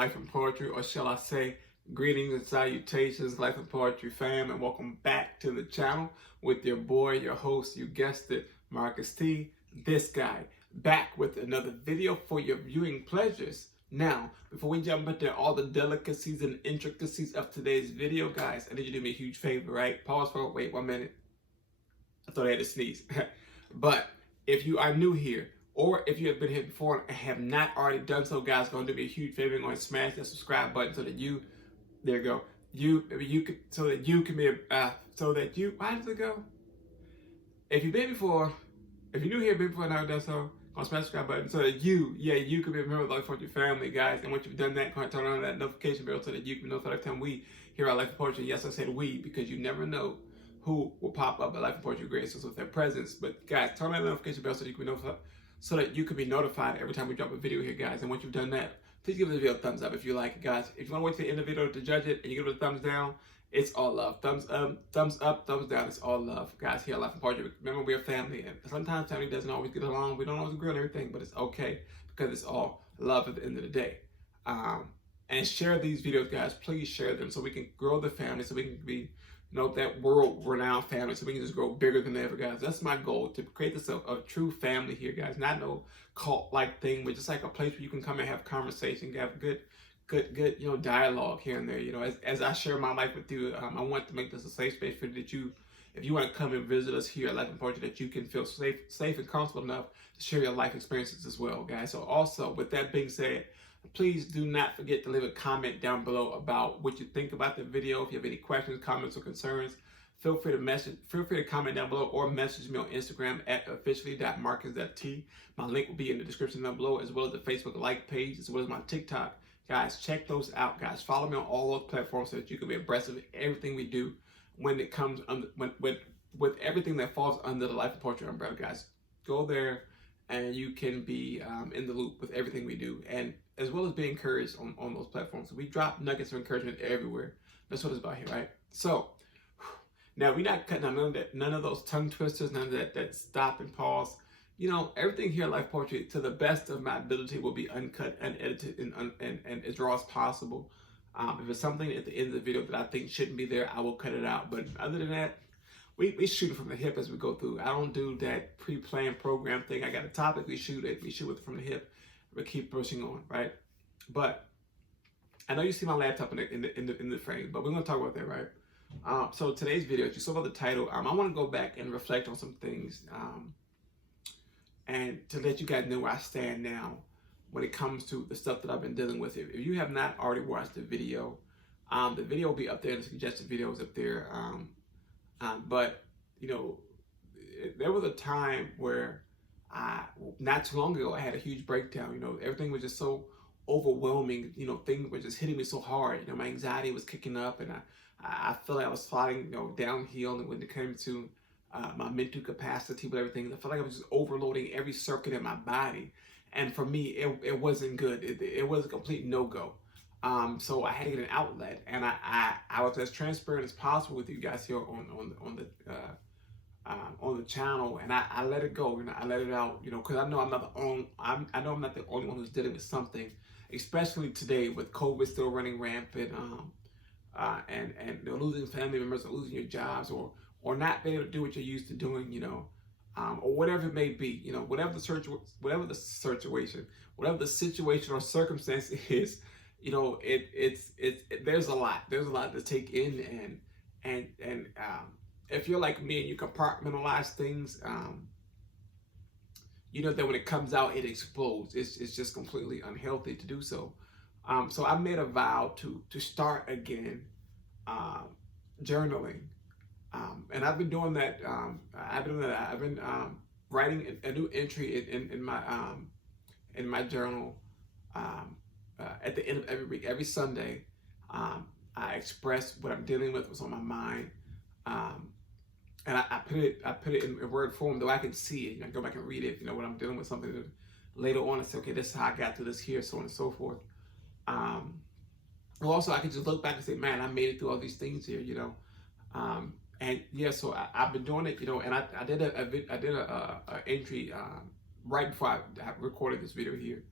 Life and Poetry, or shall I say, greetings and salutations, Life and Poetry fam, and welcome back to the channel with your boy, your host, you guessed it, Marcus T, this guy, back with another video for your viewing pleasures. Now, before we jump into all the delicacies and intricacies of today's video, guys, I need you to do me a huge favor, right? Pause for, wait 1 minute. I thought I had to sneeze. But if you are new here, or if you have been here before and have not already done so, guys, go and do me a huge favor. Go and smash that subscribe button so that you, there you go, so that you can be, why does it go? If you've been before, if you're new here, been before and never done so, go and smash the subscribe button so that you can be a member of the Life Poetry family, guys. And once you've done that, go and turn on that notification bell so that you can be notified every time we hear our Life Poetry. Yes, I said we, because you never know who will pop up at Life Poetry graces with their presence. But guys, turn on that notification bell so that you can be notified, every time we drop a video here, guys. And once you've done that, please give this video a thumbs up if you like it, guys. If you want to wait to the end of the video to judge it and you give it a thumbs down, it's all love. Thumbs up, thumbs down, it's all love. Guys, here at Life and Poetry, remember, we're a family, and sometimes family doesn't always get along. We don't always agree on everything, but it's okay, because it's all love at the end of the day. And share these videos, guys. Please share them so we can grow the family, so we can be, that world-renowned family, so we can just grow bigger than ever, guys. That's my goal, to create this a true family here, guys. Not no cult-like thing, but just like a place where you can come and have conversation, have good, dialogue here and there. As I share my life with you, I want to make this a safe space for you, that you, if you want to come and visit us here at Life and Poetry, that you can feel safe and comfortable enough to share your life experiences as well, guys. So also, with that being said, please do not forget to leave a comment down below about what you think about the video. If you have any questions, comments, or concerns, feel free to comment down below, or message me on Instagram at officially.marcus.t. My link will be in the description down below, as well as the Facebook like page, as well as my TikTok. Guys, check those out, guys. Follow me on all those platforms so that you can be abreast of everything we do when it comes with everything that falls under the Life of Poetry umbrella, guys. Go there and you can be in the loop with everything we do, and as well as be encouraged on those platforms. We drop nuggets of encouragement everywhere. That's what it's about here, right? So, now we're not cutting out none of those tongue twisters, none of that stop and pause. Everything here at Life Poetry, to the best of my ability, will be uncut, unedited, and as raw as possible. If it's something at the end of the video that I think shouldn't be there, I will cut it out. But other than that, we shoot it from the hip as we go through. I don't do that pre-planned program thing. I got a topic, we shoot it from the hip. We keep pushing on, right? But I know you see my laptop in the frame, but we're gonna talk about that, right? So today's video, you saw by the title, I want to go back and reflect on some things, and to let you guys know where I stand now when it comes to the stuff that I've been dealing with. If you have not already watched the video will be up there. The suggested videos up there. But there was a time where not too long ago, I had a huge breakdown. Everything was just so overwhelming. Things were just hitting me so hard. My anxiety was kicking up, and I felt like I was sliding, downhill. And when it came to my mental capacity with everything, I felt like I was just overloading every circuit in my body. And for me, it wasn't good. It was a complete no-go. So I had to get an outlet, and I was as transparent as possible with you guys here on the channel, and I let it go. I let it out. Because I know I'm not the only one who's dealing with something, especially today with COVID still running rampant, and losing family members, or losing your jobs, or not being able to do what you're used to doing, or whatever it may be, whatever the situation or circumstance is, there's a lot to take in, and if you're like me and you compartmentalize things, that when it comes out, it explodes. It's just completely unhealthy to do so. So I made a vow to start again, journaling. And I've been doing that. I've been writing a new entry in my journal at the end of every week, every Sunday. I express what I'm dealing with, what's on my mind, and I put it in word form, though I can see it. I go back and read it. When I'm dealing with something, later on, I say, okay, this is how I got through this here, so on and so forth. Also, I can just look back and say, man, I made it through all these things here. And yeah, so I've been doing it, and I did a entry right before I recorded this video here,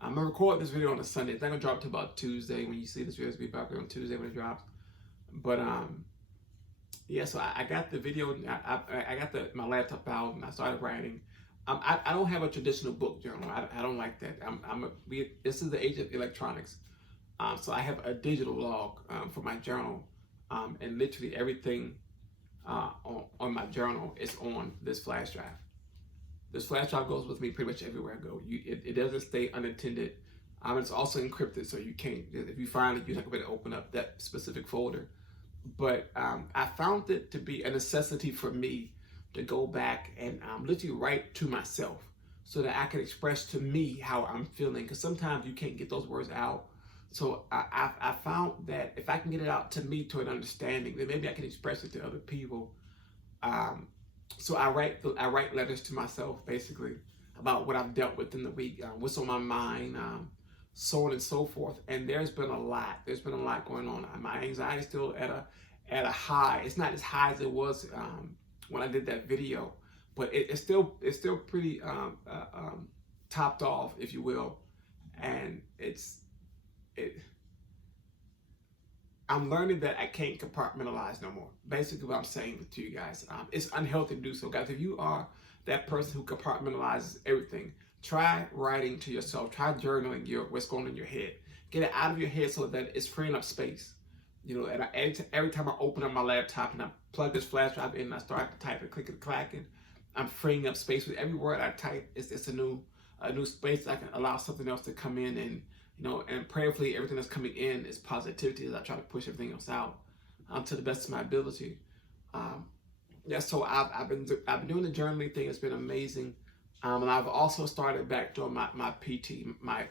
I'm gonna record this video on a Sunday. It's not gonna drop till about Tuesday. When you see this video, it's gonna be back on Tuesday when it drops. But yeah. So I got the video. I got my laptop out and I started writing. I don't have a traditional book journal. I don't like that. This is the age of electronics. So I have a digital log for my journal, and literally everything on my journal is on this flash drive. This flash drive goes with me pretty much everywhere I go. It doesn't stay unattended. It's also encrypted, so you can't, if you find it, you're not going to be able to open up that specific folder. But I found it to be a necessity for me to go back and literally write to myself so that I can express to me how I'm feeling. Because sometimes you can't get those words out. So I found that if I can get it out to me to an understanding, then maybe I can express it to other people. So I write letters to myself basically about what I've dealt with in the week, what's on my mind, so on and so forth. And there's been a lot. There's been a lot going on. My anxiety is still at a high. It's not as high as it was when I did that video, but it's still pretty topped off, if you will. And I'm learning that I can't compartmentalize no more. Basically what I'm saying to you guys, it's unhealthy to do so. Guys, if you are that person who compartmentalizes everything, try writing to yourself. Try journaling what's going on in your head. Get it out of your head so that it's freeing up space. You know, and every time I open up my laptop and I plug this flash drive in and I start to type and clicking and clacking, I'm freeing up space. With every word I type, it's a new space. I can allow something else to come in, and and prayerfully everything that's coming in is positivity as I try to push everything else out to the best of my ability. Yeah, so I've been doing the journaling thing. It's been amazing, and I've also started back doing my PT, my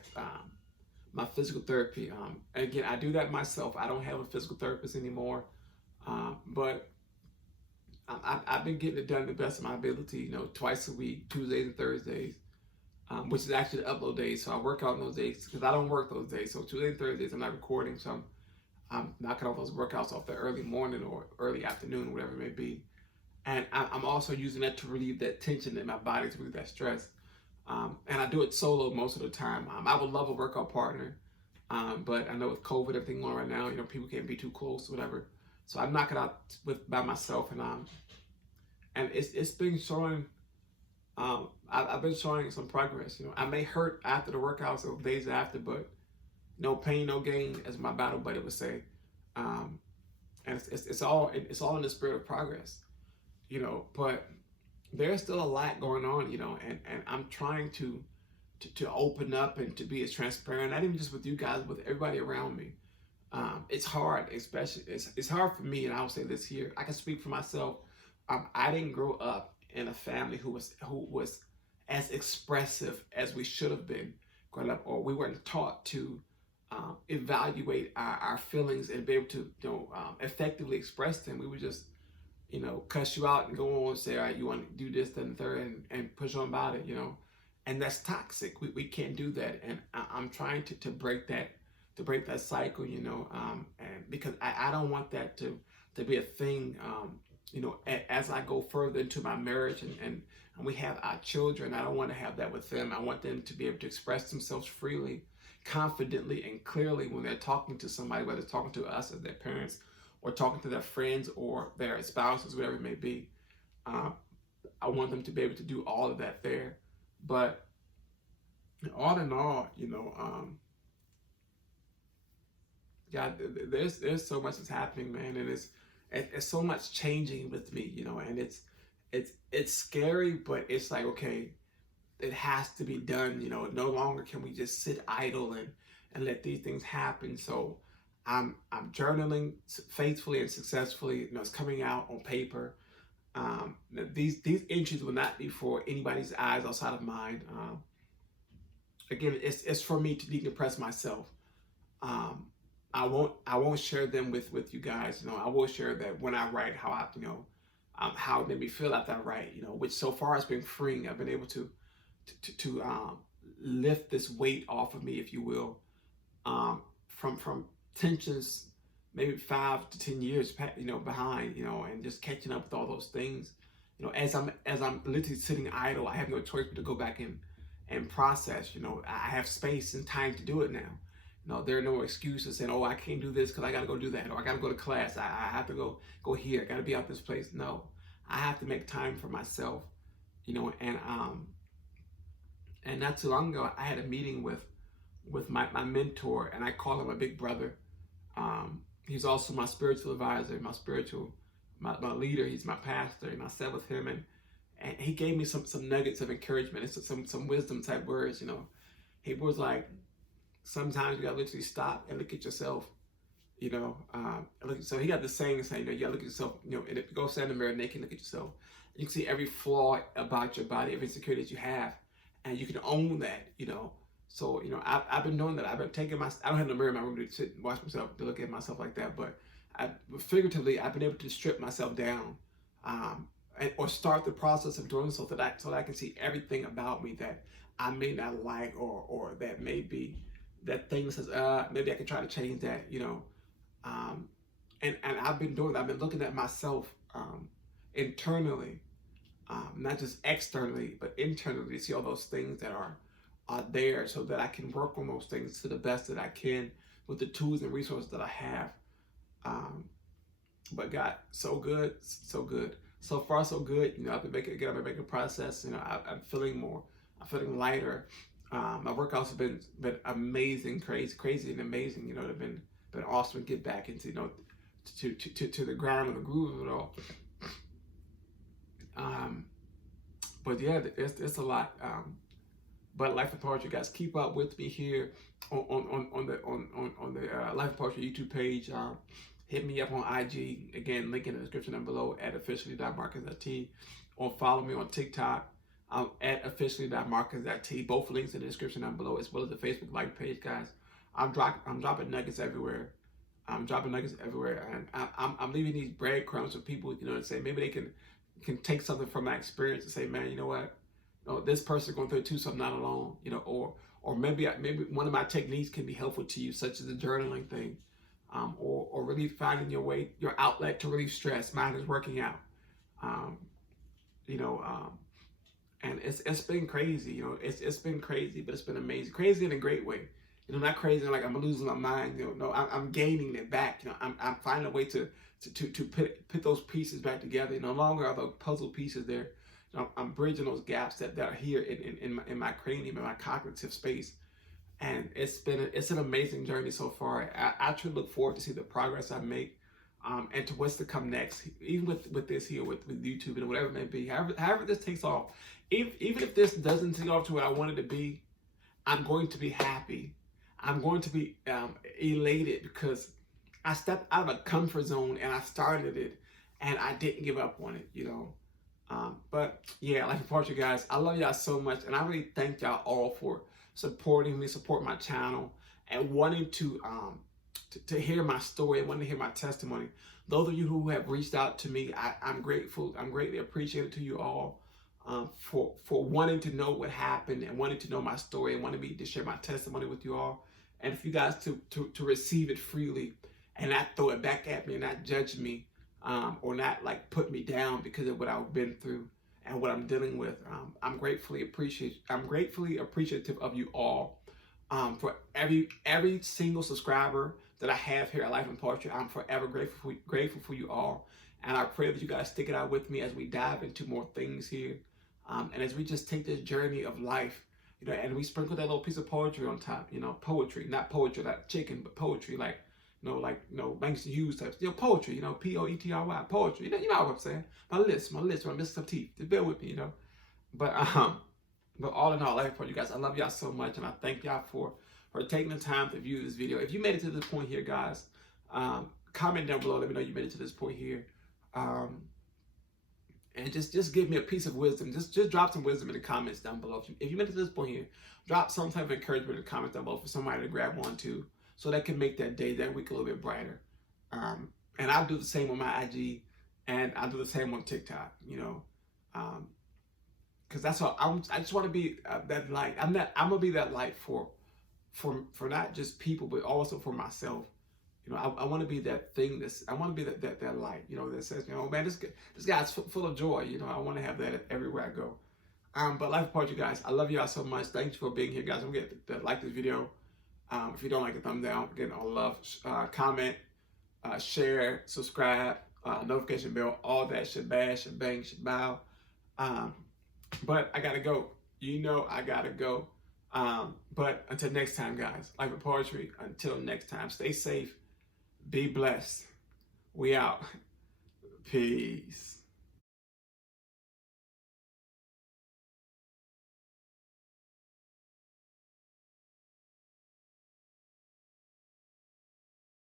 physical therapy. And again, I do that myself. I don't have a physical therapist anymore, but I've been getting it done to the best of my ability. Twice a week, Tuesdays and Thursdays. Which is actually the upload days, so I work out on those days because I don't work those days. So Tuesdays and Thursdays I'm not recording, so I'm knocking all those workouts off the early morning or early afternoon, whatever it may be. And I'm also using that to relieve that tension in my body, to relieve that stress. And I do it solo most of the time. I would love a workout partner, but I know with COVID, everything going on right now, people can't be too close, whatever. So I knock it out by myself, and it's been showing. I've been showing some progress. I may hurt after the workouts or days after, but no pain, no gain, as my battle buddy would say. And it's all in the spirit of progress, But there's still a lot going on, and I'm trying to open up and to be as transparent, not even just with you guys, with everybody around me. It's hard, especially it's hard for me, and I'll say this here. I can speak for myself. I didn't grow up in a family who was as expressive as we should have been growing up, or we weren't taught to evaluate our feelings and be able to effectively express them. We would just cuss you out and go on and say, all right, you want to do this, that, and third, and push on about it, and that's toxic. We can't do that, and I'm trying to break that cycle, and because I don't want that to be a thing. As I go further into my marriage and we have our children, I don't want to have that with them. I want them to be able to express themselves freely, confidently, and clearly when they're talking to somebody, whether it's talking to us as their parents or talking to their friends or their spouses, whatever it may be. I want them to be able to do all of that there. But all in all, there's so much that's happening, man, and it's so much changing with me, and it's scary, but it's like, okay, it has to be done, no longer can we just sit idle and let these things happen. So I'm journaling faithfully and successfully, it's coming out on paper. These entries will not be for anybody's eyes outside of mine. Again, it's for me to decompress myself. I won't share them with you guys. I will share that when I write, how how it made me feel after I write. Which so far has been freeing. I've been able to lift this weight off of me, if you will, from tensions maybe 5 to 10 years behind, and just catching up with all those things. As I'm literally sitting idle, I have no choice but to go back and process. You know, I have space and time to do it now. You know, there are no excuses saying, oh, I can't do this because I got to go do that, or I got to go to class. I have to go here. I got to be out this place. No, I have to make time for myself. You know, and not too long ago, I had a meeting with my mentor, and I call him a big brother. He's also my spiritual advisor, my leader. He's my pastor, and I sat with him, and he gave me some nuggets of encouragement and some wisdom type words. You know, he was like, sometimes you gotta literally stop and look at yourself. You know, so he got the saying, you know, you gotta look at yourself. You know, and go stand in the mirror naked, look at yourself. You can see every flaw about your body, every insecurity that you have, and you can own that. You know. So, you know, I've been doing that. I've been taking I don't have no mirror in my room to sit and watch myself, to look at myself like that. But figuratively, I've been able to strip myself down, or start the process of doing so that I can see everything about me that I may not like, or that maybe that thing says, maybe I can try to change that, you know. And I've been doing that. I've been looking at myself internally, not just externally, but internally, to see all those things that are there, so that I can work on those things to the best that I can with the tools and resources that I have. But God, so good, so good. So far, so good. You know, I've been making a process. You know, I'm feeling lighter. My workouts have been amazing, crazy and amazing. You know, they've been awesome to get back into, you know, to the ground and the groove of it all. But yeah, it's a lot. But Life of Poetry, guys, keep up with me here on the Life of Poetry YouTube page. Hit me up on IG. Again, link in the description down below at officially.marcus.t. Or follow me on TikTok at officially.marcus.t. Both links in the description down below, as well as the Facebook like page, guys. I'm dropping nuggets everywhere. I'm dropping nuggets everywhere, and I'm leaving these breadcrumbs for people, you know, to say maybe they can take something from my experience and say, man, you know what? Oh, this person going through it too, so I'm not alone, you know, or maybe one of my techniques can be helpful to you, such as the journaling thing, or really finding your outlet to relieve stress. Mine is working out, you know, and it's been crazy, you know, it's been crazy, but it's been amazing, crazy in a great way, you know, not crazy like I'm losing my mind, you know, no, I'm gaining it back, you know, I'm finding a way to put those pieces back together. No longer are the puzzle pieces there. I'm bridging those gaps that are here in my cranium, in my cognitive space, and it's an amazing journey so far. I truly look forward to see the progress I make, and to what's to come next. Even with this here, with YouTube and whatever it may be, however this takes off. Even if this doesn't take off to what I want it to be, I'm going to be happy. I'm going to be elated, because I stepped out of a comfort zone and I started it, and I didn't give up on it, you know. But yeah, Life of Poetry, guys, I love y'all so much, and I really thank y'all all for supporting me, support my channel, and wanting to hear my story and wanting to hear my testimony. Those of you who have reached out to me, I'm grateful. I'm greatly appreciative to you all for wanting to know what happened and wanting to know my story and wanting me to share my testimony with you all, and for you guys to receive it freely and not throw it back at me and not judge me. Or not like put me down because of what I've been through and what I'm dealing with. I'm gratefully appreciative of you all. For every single subscriber that I have here at Life and Poetry, I'm forever grateful for you all. And I pray that you guys stick it out with me as we dive into more things here, and as we just take this journey of life, you know, and we sprinkle that little piece of poetry on top. You know, poetry, not poetry like chicken, but poetry like. Langston Hughes types, you know, poetry, you know, poetry, poetry, you know what I'm saying? My list, when I miss some teeth, just bear with me, you know. But all in all, Life for you guys, I love y'all so much, and I thank y'all for taking the time to view this video. If you made it to this point here, guys, comment down below, let me know you made it to this point here, and just give me a piece of wisdom. Just drop some wisdom in the comments down below. If you made it to this point here, drop some type of encouragement in the comments down below for somebody to grab one too, so that can make that day, that week a little bit brighter. And I'll do the same on my IG, and I'll do the same on TikTok, you know, because that's all. I just want to be that light. I'm gonna be that light for not just people, but also for myself. You know, I want to be that thing. I want to be that light. You know, that says, you know, man, this guy's full of joy. You know, I want to have that everywhere I go. But life apart, you guys. I love y'all so much. Thanks for being here, guys. Don't forget to like this video. If you don't like it, thumb down. Again, all love. Comment, share, subscribe, notification bell, all that shebang, shabow. But I gotta go. You know I gotta go. But until next time, guys. Life of Poetry. Until next time, stay safe. Be blessed. We out. Peace.